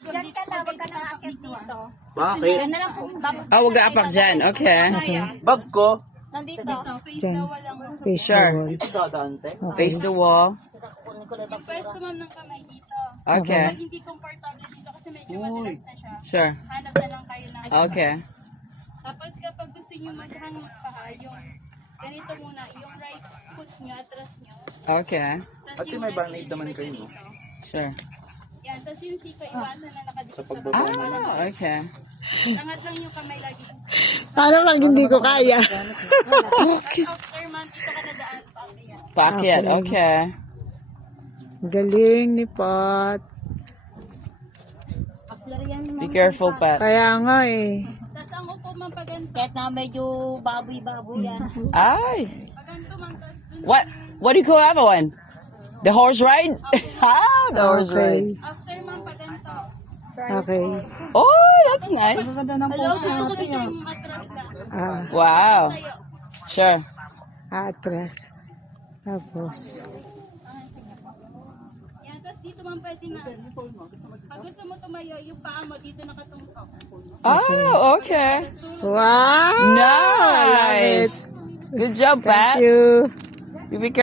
Diyan ka na, wag ka nang akit dito. Bakit? Ah, huwag aapak dyan. Okay. Bag ko. Nandito. Dyan. Face the Sure. wall. Ito dadaan, te. Face the wall. Yung pwesto ma'am ng kamay dito. Okay. Pag hindi komportable dito kasi medyo madalas na siya. Sure. Hanap na lang kayo ng Okay. Tapos kapag gusto nyo maghang paha, yung ganito muna, yung right foot nyo, atras nyo. Okay. Tapos Ate, may band-aid naman kayo, no? Sure. Yan, tapos yung sika, iwasan na nakadikit Sa sa pagbaba. baba. Ah, okay. Angat lang yung kamay lagi. Paano lang hindi ko kaya? Tapos after man, dito ka nadaan pa. Yan. Pocket. Okay. Galing ni Pat. Be careful, Pat. Kaya nga eh. Tapos ang upo man paganto. Kahit na medyo baboy-baboy yan. Ay. Paganto man, tapos dun, What do you call that one? The horse ride? Ah, the horse ride. after man paganto. Okay. Oh, that's nice. Hello, gusto ko gusto yung matras ka. Ah, Wow. Tayo. Sure. atras. Tapos. Yan, tapos dito man pwede na. Pag gusto mo tumayo, yung paa mo dito nakatungkok. Oh, okay. Wow! I love it. Nice. Good job, Thank Pat. you. You be careful.